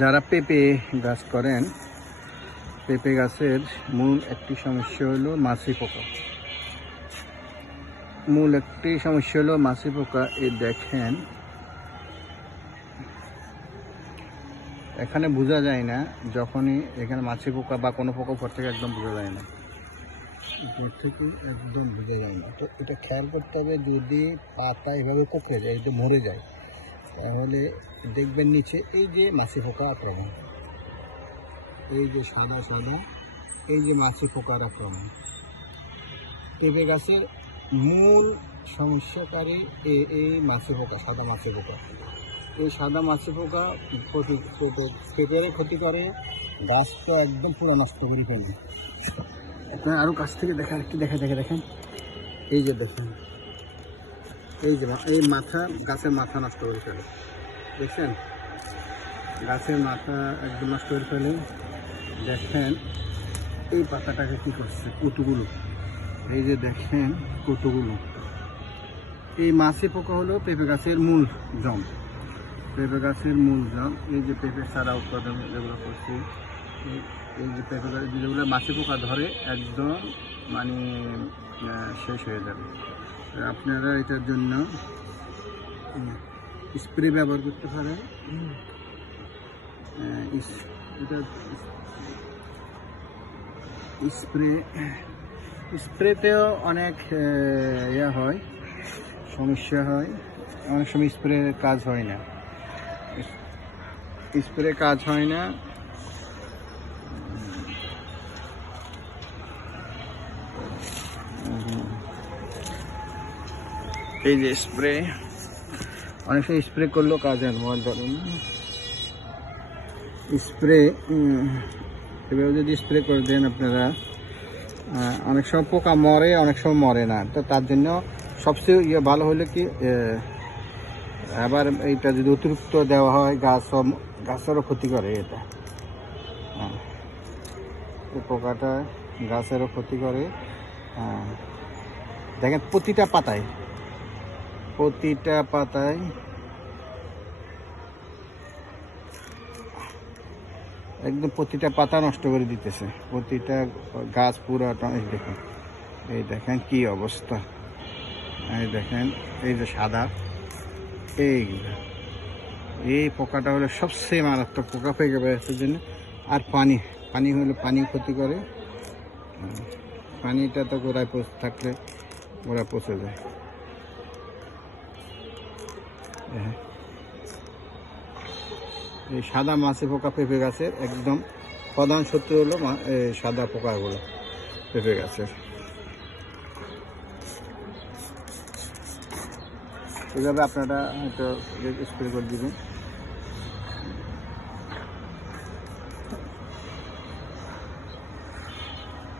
যারা পেঁপে গাছ করেন, পেঁপে গাছের মূল একটি সমস্যা হলো মাছি পোকা। এই দেখেন, এখানে বোঝা যায় না, যখনই এখানে মাছি পোকা বা কোনো পোকা উপর থেকে একদম বোঝা যায় না, তো এটা খেয়াল করতে হবে। যদি পাতা এভাবে কোঁকড়ে যায়, যদি মরে যায়, তাহলে দেখবেন নিচে এই যে মাছি পোকা আক্রমণ, এই যে সাদা সাদা, এই যে মাছি পোকার আক্রমণ। পেঁপে গাছের মূল সমস্যাকারী এই মাছি পোকা, সাদা মাছি পোকা। এই সাদা মাছি পোকা পেঁপের ক্ষতি করে, গাছটা একদম পুরো নষ্ট করে ফেলে। আপনার আরও কাছ থেকে দেখেন, একটু দেখেন, এই যে দেখেন, এই মাথা, গাছের মাথা নষ্ট করে ফেলে। দেখছেন, গাছের মাথা একদম নষ্ট করে ফেলে। দেখেন এই পাতাটাকে কি করছে, কুতুগুলো, এই যে দেখেন কুতুগুলো। এই মাছি পোকা হলো পেঁপে গাছের মূল জম। এই যে পেঁপে চারা উৎপাদন যেগুলো করছে, এই যে পেঁপে গাছ যেগুলো মাছি পোকা ধরে, একদম মানে শেষ হয়ে যাবে। আপনারা এটার জন্য স্প্রে ব্যবহার করতে পারেন। স্প্রেতেও অনেক হয়, সমস্যা হয়। অনেক সময় স্প্রে কাজ হয় না, এই যে স্প্রে, অনেক সময় স্প্রে করলেও কাজ হয় না। ধরুন স্প্রে, এভাবে যদি স্প্রে করে দেন আপনারা, অনেক সময় পোকা মরে, অনেক সময় মরে না। তো তার জন্য সবচেয়ে ভালো হলো কি, আবার এইটা যদি অতিরিক্ত দেওয়া হয়, গাছেরও ক্ষতি করে। এটা এই পোকাটা গাছেরও ক্ষতি করে। দেখেন প্রতিটা পাতায় একদম প্রতিটা পাতা নষ্ট করে দিতেছে, প্রতিটা গাছ পুরো। দেখুন, এই দেখেন কি অবস্থা, এই দেখেন, এই যে সাদা, এই পোকাটা হলো সবচেয়ে মারাত্মক পোকা পেঁপে গাছের জন্য। আর পানি হলে পানি ক্ষতি করে। পানিটা তো গোড়ায় থাকলে গোড়া পচে যায়। এই সাদা মাছি পোকা পেঁপে গাছের একদম প্রধান শত্রু হলো সাদা পোকাগুলো পেঁপে গাছের। এভাবে আপনারা হয়তো স্প্রে করে দিবেন।